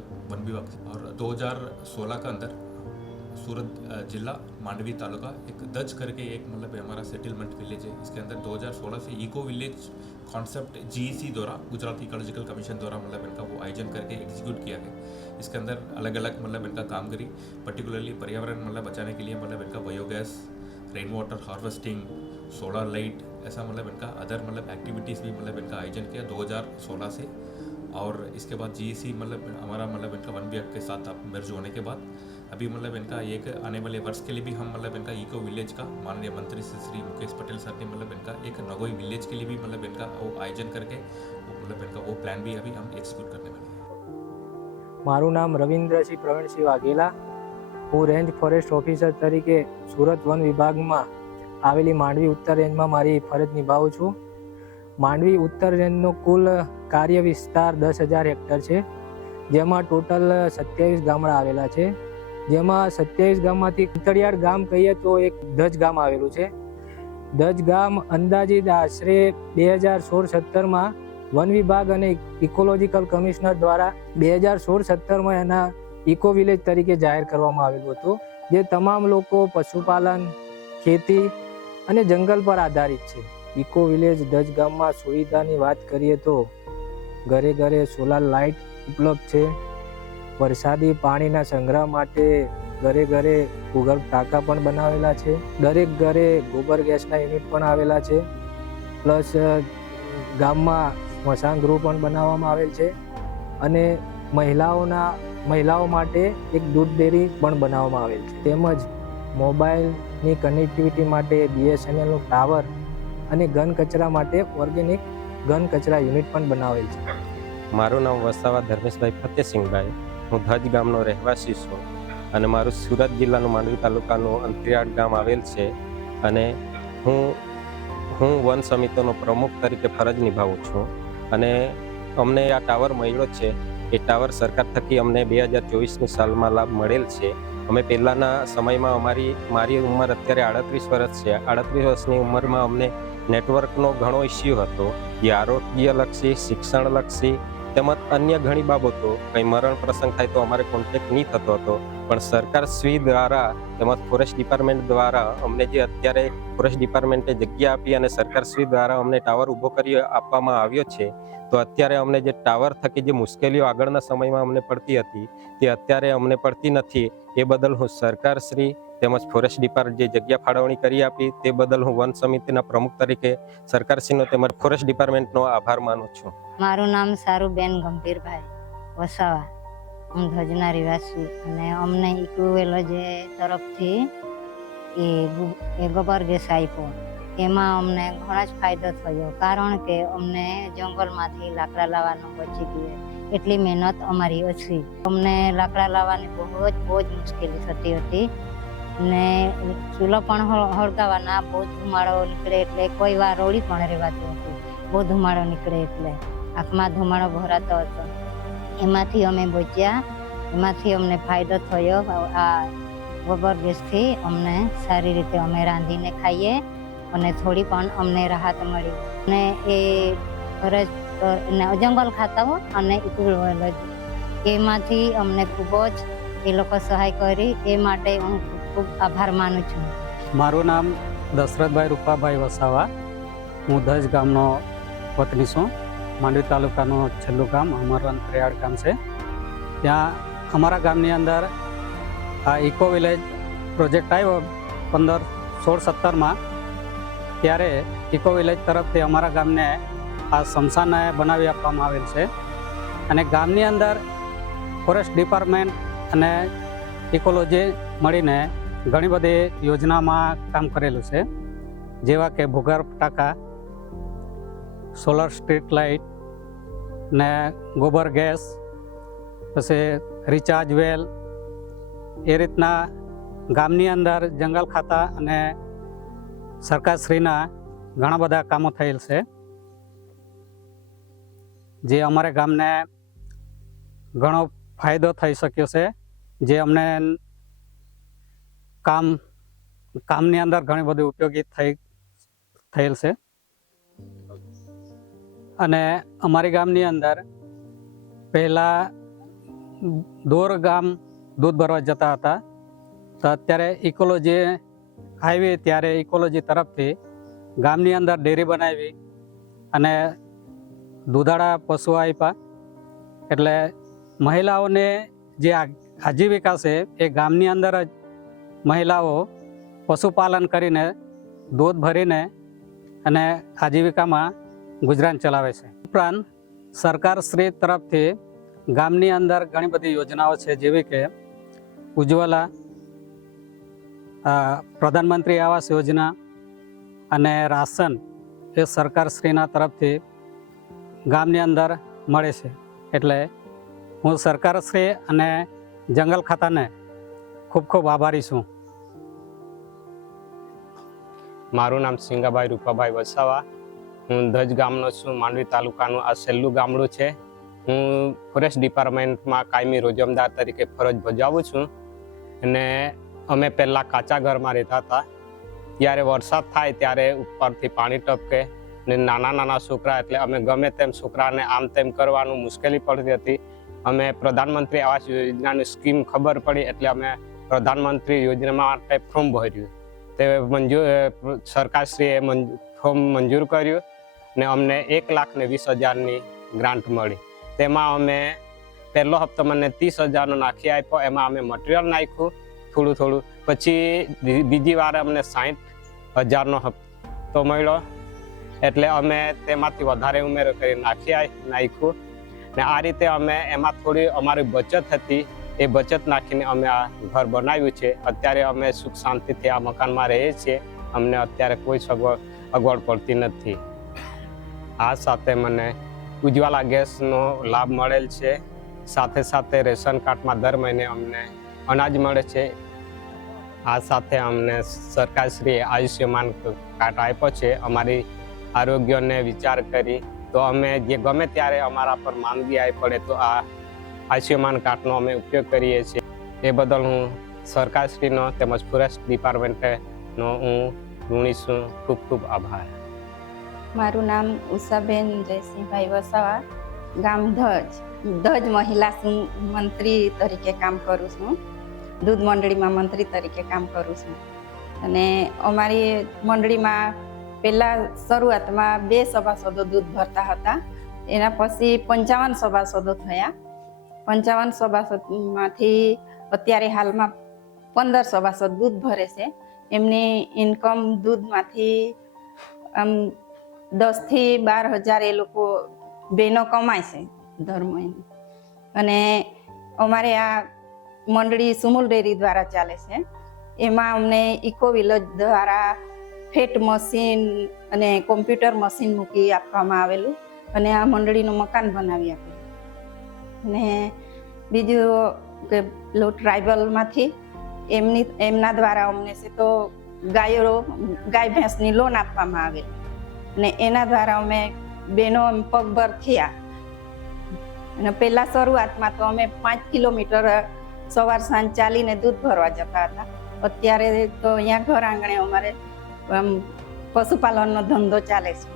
सूरत one विभाग से। और 2016 का अंदर सूरत जिला मांडवी तालुका एक दज करके एक मतलब हमारा सेटलमेंट विलेज है। इसके अंदर 2016 से इको विलेज कॉन्सेप्ट जीईसी द्वारा गुजरात इकोलॉजिकल कमीशन द्वारा मतलब इनका वो आयोजन करके एग्जीक्यूट किया गया। इसके अंदर अलग अलग मतलब इनका काम करी, पर्टिकुलरली पर्यावरण मतलब बचाने के लिए मतलब इनका biogas, rain water harvesting, solar light, ऐसा मतलब इनका अदर मतलब एक्टिविटीज़ भी मतलब इनका आयोजन किया 2016 से। और इसके बाद जीईसी मतलब हमारा मतलब इनका वन विभाग के साथ मर्ज होने के बाद अभी मतलब इनका एक आने वाले वर्ष के लिए भी हम मतलब इनका इको विलेज का माननीय मंत्री श्री मुकेश पटेल सर ने मतलब इनका एक नगोई विलेज के लिए भी मतलब इनका वो आयोजन करके मतलब इनका वो प्लान भी अभी हम एग्जीक्यूट करने वाले हैं। મારું નામ રવિન્દ્રસિંહ પ્રવીણસિંહ વાઘેલા, હું રેન્જ ફોરેસ્ટ ઓફિસર તરીકે સુરત વન વિભાગમાં આવેલી માંડવી ઉત્તર રેન્જમાં મારી ફરજ નિભાવું છું. માંડવી ઉત્તર રેન્જનો કુલ કાર્ય વિસ્તાર 10,000 હેક્ટર છે, જેમાં ટોટલ 27 ગામડા આવેલા છે. જેમાં 27 ગામમાંથી અંતરિયાળ ગામ કહીએ તો એક દજ ગામ આવેલું છે. દજ ગામ અંદાજિત આશરે 2016-17માં વન વિભાગ અને ઇકોલોજીકલ કમિશનર દ્વારા 2016-17માં એના ઇકો વિલેજ તરીકે જાહેર કરવામાં આવેલું હતું, જે તમામ લોકો પશુપાલન, ખેતી અને જંગલ પર આધારિત છે. ઇકો વિલેજ દજ ગામમાં સુવિધાની વાત કરીએ તો ઘરે ઘરે સોલાર લાઇટ ઉપલબ્ધ છે. વરસાદી પાણીના સંગ્રહ માટે ઘરે ઘરે ભૂગર્ભ ટાંકા પણ બનાવેલા છે. દરેક ઘરે ગોબર ગેસના યુનિટ પણ આવેલા છે. પ્લસ ગામમાં સ્મશાન ગૃહ પણ બનાવવામાં આવેલ છે અને મહિલાઓ માટે એક દૂધ ડેરી પણ બનાવવામાં આવેલ છે. તેમજ મોબાઈલની કનેક્ટિવિટી માટે BSNLનું ટાવર અને ઘન કચરા માટે ઓર્ગેનિક ઘન કચરા યુનિટ પણ બનાવેલ છે. મારું નામ વસાવા ધર્મેશભાઈ ફતેસિંહભાઈ, હું ધજ ગામનો રહેવાસી છું અને મારું સુરત જિલ્લાનું માંડવી તાલુકાનું અંતરિયાળ ગામ આવેલ છે અને હું વન સમિતિનો પ્રમુખ તરીકે ફરજ નિભાવું છું. અને અમને આ ટાવર મળ્યો છે, એ ટાવર સરકાર થકી અમને 2024ની સાલમાં લાભ મળેલ છે. અમે પહેલાંના સમયમાં મારી ઉંમર અત્યારે 38 વર્ષ છે. 38 વર્ષની ઉંમરમાં અમને નેટવર્કનો ઘણો ઇસ્યુ હતો, જે આરોગ્યલક્ષી, શિક્ષણલક્ષી તેમજ અન્ય ઘણી બાબતો, કંઈ મરણ પ્રસંગ થાય તો અમારે કોન્ટેક્ટ નહીં થતો હતો. પણ સરકારશ્રી દ્વારા તેમજ ફોરેસ્ટ ડિપાર્ટમેન્ટ દ્વારા અમને જે અત્યારે ફોરેસ્ટ ડિપાર્ટમેન્ટે જગ્યા આપી અને સરકારશ્રી દ્વારા અમને ટાવર ઊભો કરી આપવામાં આવ્યો છે, તો અત્યારે અમને જે ટાવર થકી જે મુશ્કેલીઓ આગળના સમયમાં અમને પડતી હતી તે અત્યારે અમને પડતી નથી. એ બદલ હું સરકારશ્રી તેમજ ફોરેસ્ટ ડિપાર્ટમેન્ટ જે જગ્યા ફાળવણી કરી આપી તે બદલ હું વન સમિતિના પ્રમુખ તરીકે સરકારશ્રીનો તેમજ ફોરેસ્ટ ડિપાર્ટમેન્ટનો આભાર માનું છું. મારું નામ સારુબેન ગંભીરભાઈ વસાવા, હું ધજના રહેવાસી અને અમને ઇકોવેલોજ તરફથી એ ગોબર ગેસ આપ્યો. એમાં અમને ઘણો જ ફાયદો થયો, કારણ કે અમને જંગલમાંથી લાકડા લાવવાનું બચી ગયું. એટલી મહેનત અમારી ઓછી. અમને લાકડા લાવવાની બહુ જ મુશ્કેલી થતી હતી ને ચૂલો પણ હળગાવવાના બહુ ધુમાડો નીકળે એટલે કોઈ વાર રોડી પણ રહેવાતું હતું. બહુ ધુમાડો નીકળે એટલે આંખમાં ધુમાડો ભરાતો હતો. એમાંથી અમે બચ્યા, એમાંથી અમને ફાયદો થયો. આ ગોબર ગેસથી અમને સારી રીતે અમે રાંધીને ખાઈએ અને થોડી પણ અમને રાહત મળી. અને એ ફરજ જંગલ ખાતાઓ અને ઇકોવેલોજ એમાંથી અમને ખૂબ જ એ લોકો સહાય કરી. એ માટે હું ખૂબ આભાર માનું છું. મારું નામ દશરથભાઈ રૂપાભાઈ વસાવા, હું ધજ ગામનો વતની છું. માંડવી તાલુકાનું છેલ્લું ગામ અમારું અંતરિયાળ ગામ છે. ત્યાં અમારા ગામની અંદર આ ઇકો વિલેજ પ્રોજેક્ટ આવ્યો 2016-17માં. ત્યારે ઇકો વિલેજ તરફથી અમારા ગામને આ સ્મશાન બનાવી આપવામાં આવેલ છે અને ગામની અંદર ફોરેસ્ટ ડિપાર્ટમેન્ટ અને ઇકોલોજી મળીને ઘણી બધી યોજનામાં કામ કરેલું છે, જેવા કે ભૂગર્ભ ટાંકા, સોલર સ્ટ્રીટ લાઇટ ને ગોબર ગેસ, પછી રિચાર્જ વેલ. એ રીતના ગામની અંદર જંગલ ખાતા અને સરકારશ્રીના ઘણા બધા કામો થયેલ છે, જે અમારે ગામને ઘણો ફાયદો થઈ શક્યો છે. જે અમને કામની અંદર ઘણી બધી ઉપયોગી થયેલ છે. અને અમારી ગામની અંદર પહેલાં દોર ગામ દૂધ ભરવા જતા હતા તો અત્યારે ઇકોલોજી આવી ત્યારે ઇકોલોજી તરફથી ગામની અંદર ડેરી બનાવી અને દૂધાળા પશુઓ આપ્યા. એટલે મહિલાઓને જે આજીવિકા છે એ ગામની અંદર જ મહિલાઓ પશુપાલન કરીને દૂધ ભરીને અને આજીવિકામાં ગુજરાન ચલાવે છે. ઉપરાંત સરકારશ્રી તરફથી ગામની અંદર ઘણી બધી યોજનાઓ છે, જેવી કે ઉજ્જવલા, પ્રધાનમંત્રી આવાસ યોજના અને રાશન એ સરકારશ્રીના તરફથી ગામની અંદર મળે છે. એટલે હું સરકારશ્રી અને જંગલ ખાતાને ખૂબ ખૂબ આભારી છું. મારું નામ સિંગાભાઈ રૂપાભાઈ વસાવા. હું ધજ ગામનો છું. માંડવી તાલુકાનું આ છેલ્લું ગામડું છે. હું ફોરેસ્ટ ડિપાર્ટમેન્ટમાં કાયમી રોજમદાર તરીકે ફરજ બજાવું છું. અને અમે પહેલાં કાચા ઘરમાં રહેતા હતા. ત્યારે વરસાદ થાય ત્યારે ઉપરથી પાણી ટપકે ને નાના નાના છોકરા, એટલે અમે ગમે તેમ છોકરાને આમ તેમ કરવાનું મુશ્કેલી પડતી હતી. અમે પ્રધાનમંત્રી આવાસ યોજનાની સ્કીમ ખબર પડી એટલે અમે પ્રધાનમંત્રી યોજના માટે ફોર્મ ભર્યું. તે સરકારશ્રીએ ફોર્મ મંજૂર કર્યું ને અમને 1,20,000ની ગ્રાન્ટ મળી. તેમાં અમે પહેલો હપ્તો મને 30,000નો નાખી આપ્યો. એમાં અમે મટીરિયલ નાખ્યું થોડું થોડું. પછી બીજી વાર અમને 60,000નો હપ્તો મળ્યો. એટલે અમે તેમાંથી વધારે ઉમેરો કરી નાખ્યું ને આ રીતે અમે એમાં થોડી અમારી બચત હતી, એ બચત નાખીને અમે આ ઘર બનાવ્યું છે. અત્યારે અમે સુખ શાંતિથી આ મકાનમાં રહીએ છીએ. અમને અત્યારે કોઈ અગવડ પડતી નથી. આ સાથે મને ઉજ્જવલા ગેસનો લાભ મળેલ છે. સાથે સાથે રેશન કાર્ડમાં દર મહિને અમને અનાજ મળે છે. આ સાથે અમને સરકારશ્રીએ આયુષ્યમાન કાર્ડ આપ્યો છે. અમારી આરોગ્યને વિચાર કરી તો અમે જે ગમે ત્યારે અમારા પર માંદગી આવી પડે તો આ આયુષ્યમાન કાર્ડનો અમે ઉપયોગ કરીએ છીએ. એ બદલ હું સરકારશ્રીનો તેમજ ફોરેસ્ટ ડિપાર્ટમેન્ટનો હું ઋણી છું. ખૂબ ખૂબ આભાર. મારું નામ ઉષાબેન જયસિંહભાઈ વસાવા, ગામ ધજ મહિલા મંત્રી તરીકે કામ કરું છું. દૂધ મંડળીમાં મંત્રી તરીકે કામ કરું છું. અને અમારી મંડળીમાં પહેલાં શરૂઆતમાં 2 સભાસદો દૂધ ભરતા હતા. એના પછી 55 સભાસદો થયા. 55 સભાસદમાંથી અત્યારે હાલમાં 15 સભાસદ દૂધ ભરે છે. એમની ઇન્કમ દૂધમાંથી 10,000થી 12,000 એ લોકો બહેનો કમાય છે દર મહિને. અને અમારે આ મંડળી સુમુલ ડેરી દ્વારા ચાલે છે. એમાં અમને ઇકો વિલેજ દ્વારા ફેટ મશીન અને કોમ્પ્યુટર મશીન મૂકી આપવામાં આવેલું અને આ મંડળીનું મકાન બનાવી આપેલું. અને બીજું કે ટ્રાઇબલમાંથી એમના દ્વારા અમને છે તો ગાય ભેંસની લોન આપવામાં આવેલી અને એના દ્વારા અમે બહેનો પગભર થયા. અને પહેલાં શરૂઆતમાં તો અમે 5 કિલોમીટર સવાર સાંજ ચાલીને દૂધ ભરવા જતા હતા. અત્યારે તો અહીંયા ઘર આંગણે અમારે પશુપાલનનો ધંધો ચાલે છે.